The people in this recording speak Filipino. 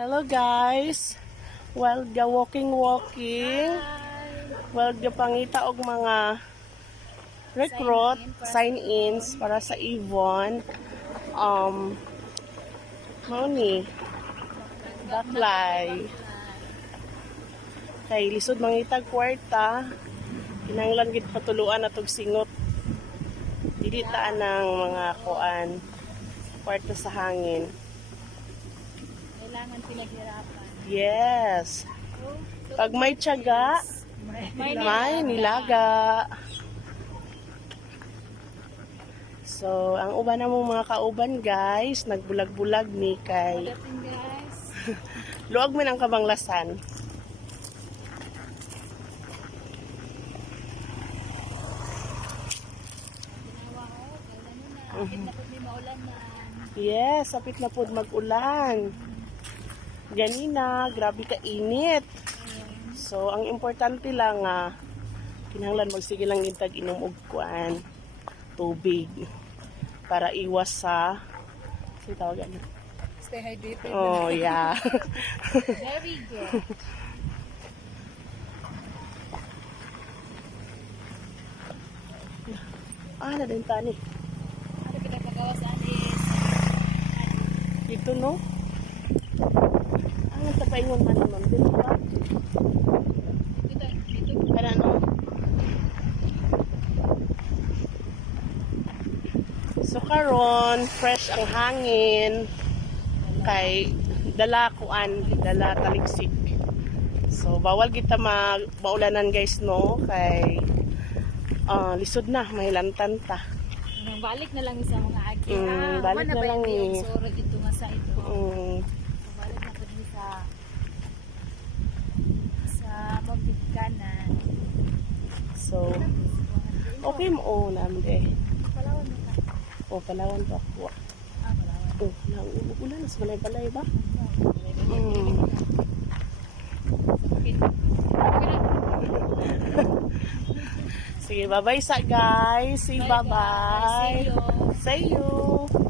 Hello guys. While ga walking. While ga pangita og mga recruit, sign-ins para sa Avon. Mao ni baklay. Kay lisod mangitag kwarta. Kinahanglan gid patuluan atog singot. Dili taan ng mga kuan kwarta sa hangin. Kailangan pinaghirapan. Yes. Pag may tiyaga, may nilaga. So, ang uban namong mga kauban guys, nagbulag-bulag ni kay Pagdating guys. luag man ang kabanglasan. Ginawa ko. Kailan yun na. Akit na po may maulan na. Yes, sapit na po mag-ulan. Ganina, grabe ka init. So, ang importante lang kinahanglan magsige lang intag inom og kuan tubig para iwas sa tawag ano. Stay hydrated. Oh, yeah. Very good. Na din tani. Ano pinapagawa sa anis? Dito no. Ang tapaingon man naman dito ba? Dito. Para no. So karon fresh ang hangin kay dala taligsik. So bawal kita maulanan guys no kay lisod na mahilantan ta. Balik na lang sa mga agi. Balik na lang ni. So dito nga sa ito. Balik na po din sa mabigkanan. So okay mo namin eh. Palawan mo ka. Palawan pa ako. Palawan. Ulan mas balay-balay ba? Sige, bye-bye sa guys. Say bye-bye. See you. See you.